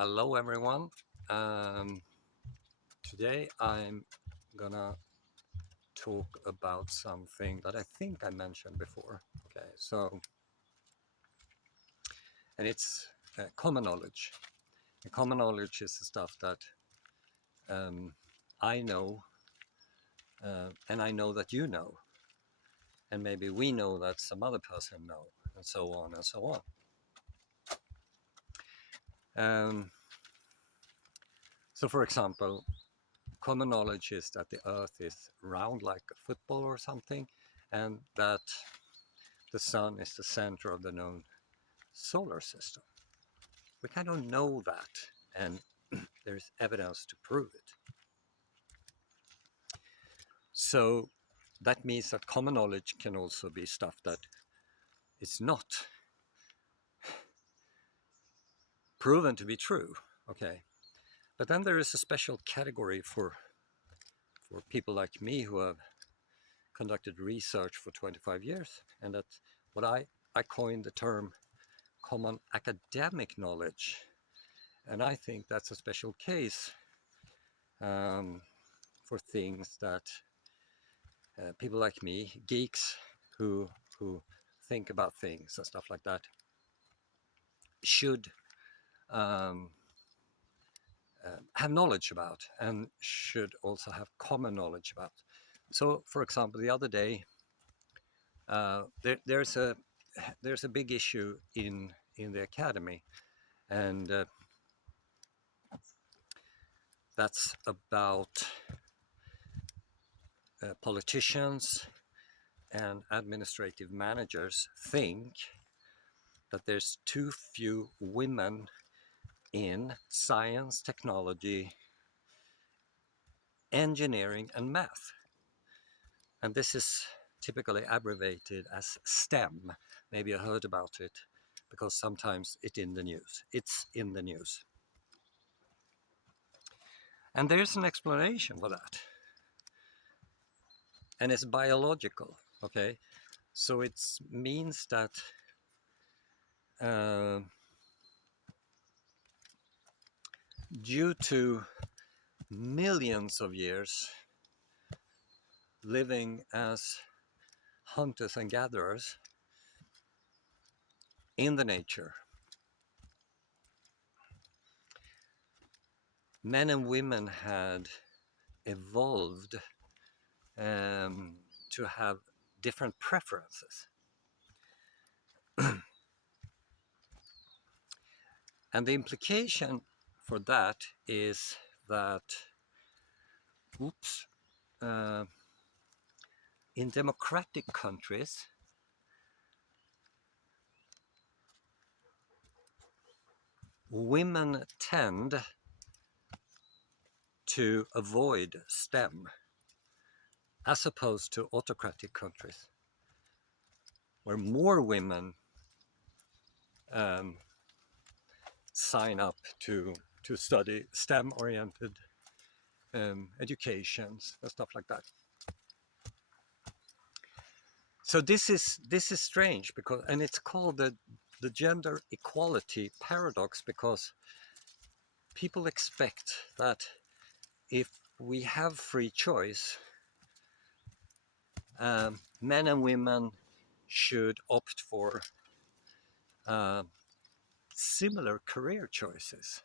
Hello everyone. Um, Today I'm gonna talk about something that I think I mentioned before. Okay, and it's common knowledge. And common knowledge is the stuff that um, I know, and I know that you know, and maybe we know that some other person know, and so on and so on. So, for example, common knowledge is that the Earth is round like a football or something, and that the sun is the center of the known solar system. We kind of know that, and there's evidence to prove it. So that means that common knowledge can also be stuff that is not proven to be true. Okay, but then there is a special category for people like me who have conducted research for 25 years, and that what I coined the term common academic knowledge. And I think that's a special case for things that people like me, geeks who think about things and stuff like that, should um, have knowledge about, and should also have common knowledge about. So, for example, the other day, there's a big issue in the academy, and that's about politicians and administrative managers think that there's too few women in science, technology, engineering, and math. And this is typically abbreviated as STEM. Maybe you heard about it because sometimes it's in the news. And there's an explanation for that. And it's biological, okay? So it means that due to millions of years living as hunters and gatherers in the nature, men and women had evolved to have different preferences. And the implication for that is that, uh, in democratic countries, women tend to avoid STEM, as opposed to autocratic countries, where more women sign up to study STEM-oriented educations and stuff like that. So this is strange, because, and it's called the gender equality paradox, because people expect that if we have free choice, men and women should opt for similar career choices.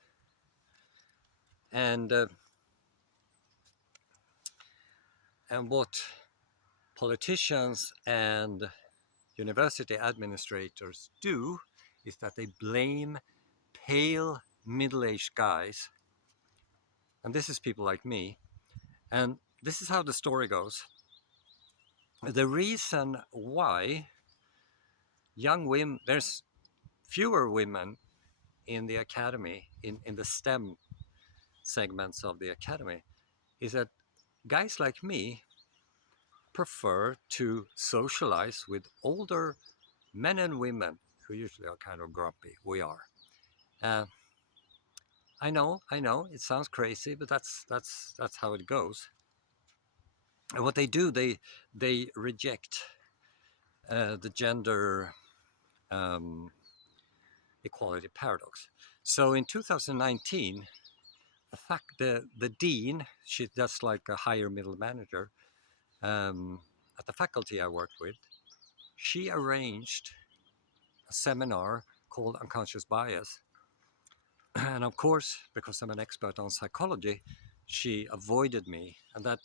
And what politicians and university administrators do is that they blame pale middle-aged guys, and this is people like me, and this is how the story goes. The reason why young women, there's fewer women in the academy, in the STEM segments of the academy, is that guys like me prefer to socialize with older men and women who usually are kind of grumpy. We are. I know, it sounds crazy, but that's how it goes. And what they do, they reject the gender equality paradox. So in 2019, the dean, she's just like a higher middle manager at the faculty I worked with, she arranged a seminar called Unconscious Bias. And of course, because I'm an expert on psychology, she avoided me, and that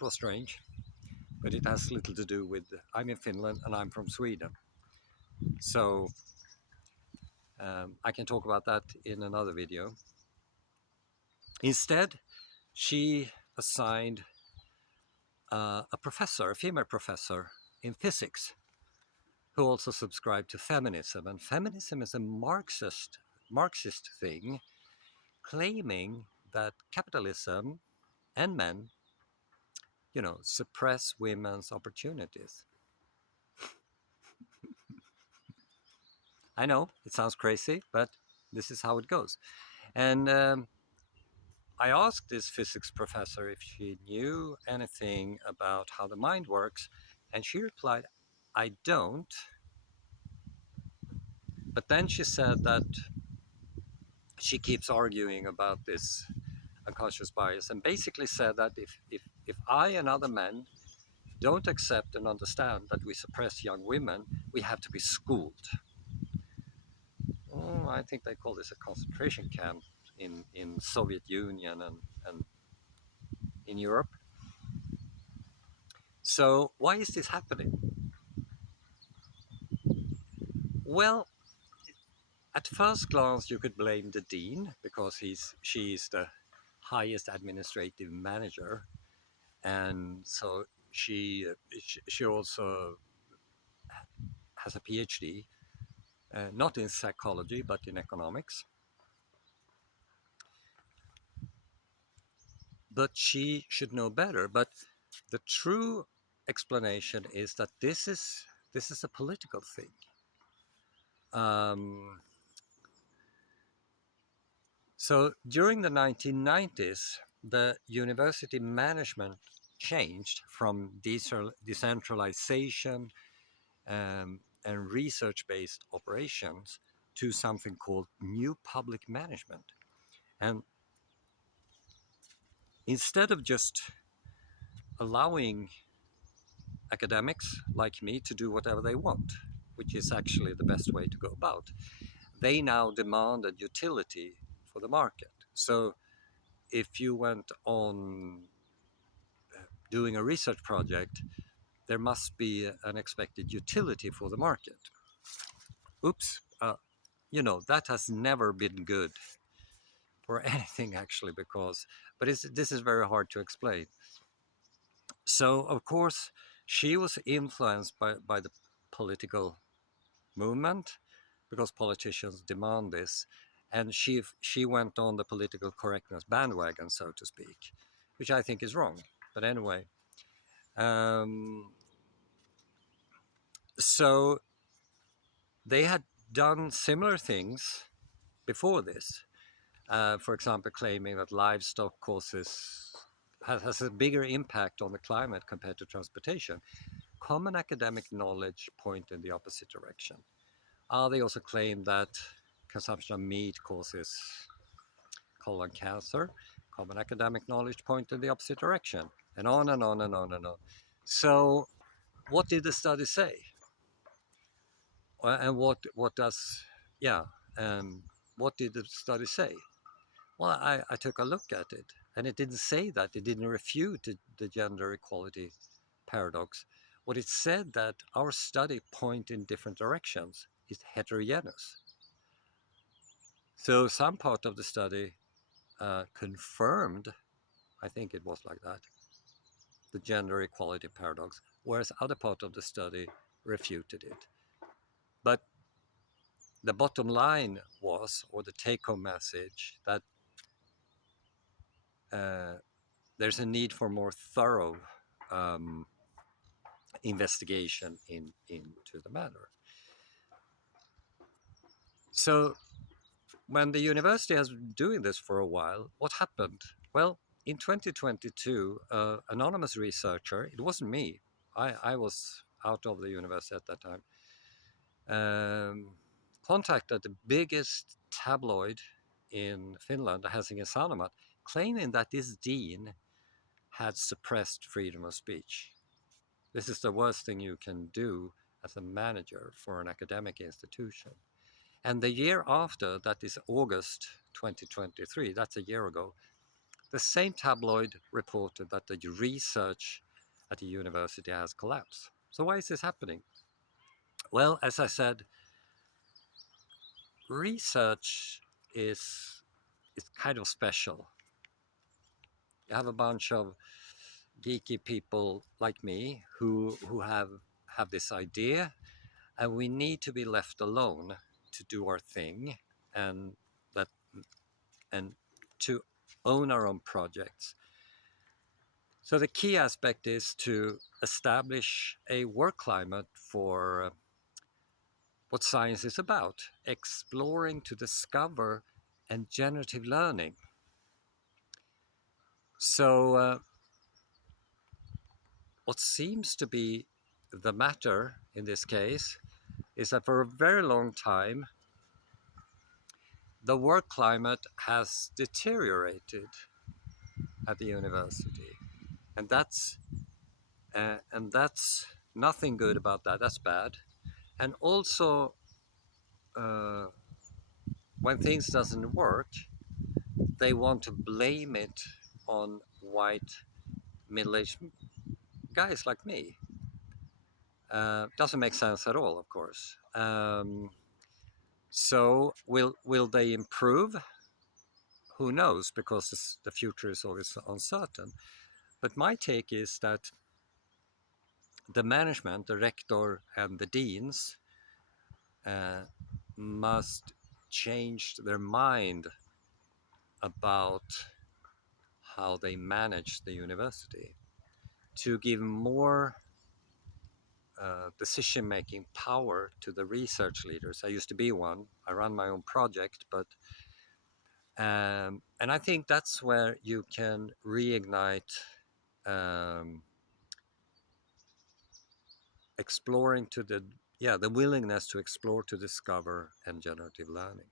was strange. But it has little to do with I'm in Finland and I'm from Sweden, so I can talk about that in another video. Instead, she assigned a professor, a female professor in physics, who also subscribed to feminism. And feminism is a Marxist thing, claiming that capitalism and men, suppress women's opportunities. I know it sounds crazy, but this is how it goes. And I asked this physics professor if she knew anything about how the mind works, and she replied, I don't. But then she said that she keeps arguing about this unconscious bias, and basically said that if I and other men don't accept and understand that we suppress young women, we have to be schooled. I think they call this a concentration camp in Soviet Union and in Europe. So why is this happening? Well, at first glance, you could blame the dean because she's the highest administrative manager, and so she also has a PhD, not in psychology but in economics. But she should know better. But the true explanation is that this is a political thing. So during the 1990s, the university management changed from decentralization and research-based operations to something called new public management. And instead of just allowing academics like me to do whatever they want, which is actually the best way to go about, they now demanded utility for the market. So if you went on doing a research project, there must be an expected utility for the market. Oops, that has never been good for anything actually, but this is very hard to explain. So of course she was influenced by the political movement because politicians demand this, and she went on the political correctness bandwagon, so to speak, which I think is wrong. But anyway, so they had done similar things before this. For example, claiming that livestock has a bigger impact on the climate compared to transportation. Common academic knowledge point in the opposite direction. They also claim that consumption of meat causes colon cancer. Common academic knowledge point in the opposite direction, and on and on and on and on. So, what did the study say? And what did the study say? Well, I took a look at it, and it didn't say that. It didn't refute the gender equality paradox. What it said that our study point in different directions is heterogeneous. So some part of the study confirmed, I think it was like that, the gender equality paradox, whereas other part of the study refuted it. But the bottom line was, or the take-home message, that there's a need for more thorough investigation into the matter. So when the university has been doing this for a while, what happened? Well, in 2022, anonymous researcher, it wasn't me, I was out of the university at that time, contacted the biggest tabloid in Finland, Helsingin Sanomat, claiming that this dean had suppressed freedom of speech. This is the worst thing you can do as a manager for an academic institution. And the year after, that is August 2023, that's a year ago, the same tabloid reported that the research at the university has collapsed. So why is this happening? Well, as I said, research is kind of special. You have a bunch of geeky people like me who have this idea, and we need to be left alone to do our thing and that and to own our own projects. So the key aspect is to establish a work climate for what science is about, exploring to discover and generative learning. So what seems to be the matter in this case is that for a very long time, the work climate has deteriorated at the university, and that's nothing good about that. That's bad. And also, uh, when things doesn't work, they want to blame it on white middle-aged guys like me. Doesn't make sense at all, of course. So will they improve? Who knows? Because the future is always uncertain. But my take is that the management, the rector, and the deans uh, must change their mind about how they manage the university to give more decision-making power to the research leaders. I used to be one. I run my own project, but and I think that's where you can reignite exploring to the willingness to explore, to discover, and generative learning.